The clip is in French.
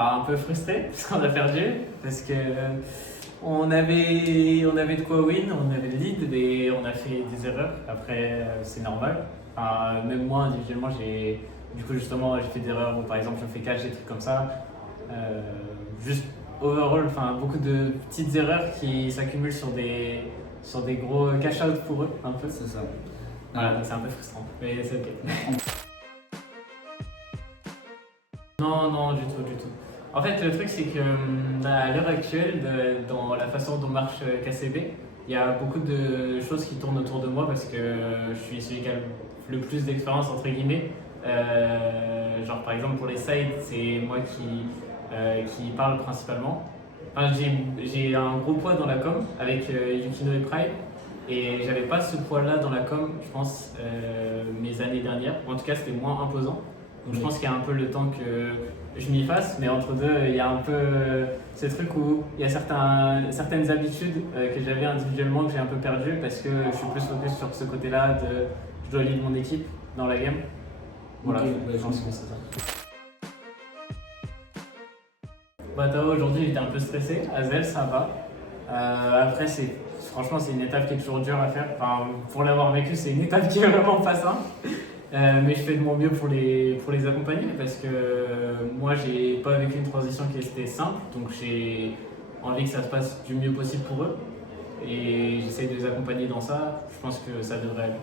un peu frustré parce qu'on a perdu, parce que on avait de quoi win, on avait le lead, mais on a fait des erreurs. Après, c'est normal. Enfin, même moi, individuellement, du coup, justement, j'ai fait des erreurs où, par exemple, je fais catch, des trucs comme ça. Juste overall, enfin, beaucoup de petites erreurs qui s'accumulent sur des gros cash-out pour eux, un peu. C'est ça. Voilà, donc c'est un peu frustrant, mais c'est ok. Non, non, du tout, du tout. En fait, le truc, c'est que à l'heure actuelle, dans la façon dont marche KCB, il y a beaucoup de choses qui tournent autour de moi parce que je suis celui qui a le plus d'expérience, entre guillemets. Genre, par exemple, pour les sides, c'est moi qui parle principalement. Enfin, j'ai un gros poids dans la com avec Yukino et Prime. Et j'avais pas ce poids-là dans la com, je pense, mes années dernières. En tout cas, c'était moins imposant. Donc je pense qu'il y a un peu le temps que je m'y fasse, mais entre deux, il y a un peu ce truc où il y a certaines habitudes que j'avais individuellement que j'ai un peu perdu parce que je suis plus focus sur ce côté-là de je dois lead mon équipe dans la game. Voilà, Ok, je pense que c'est ça. Bah, Tao, aujourd'hui, il était un peu stressé. Azel, ça va. Après, franchement, c'est une étape qui est toujours dure à faire. Enfin, pour l'avoir vécu, c'est une étape qui est vraiment pas simple. Mais je fais de mon mieux pour les accompagner parce que moi, j'ai pas vécu une transition qui était simple. Donc, j'ai envie que ça se passe du mieux possible pour eux. Et j'essaye de les accompagner dans ça. Je pense que ça devrait aller.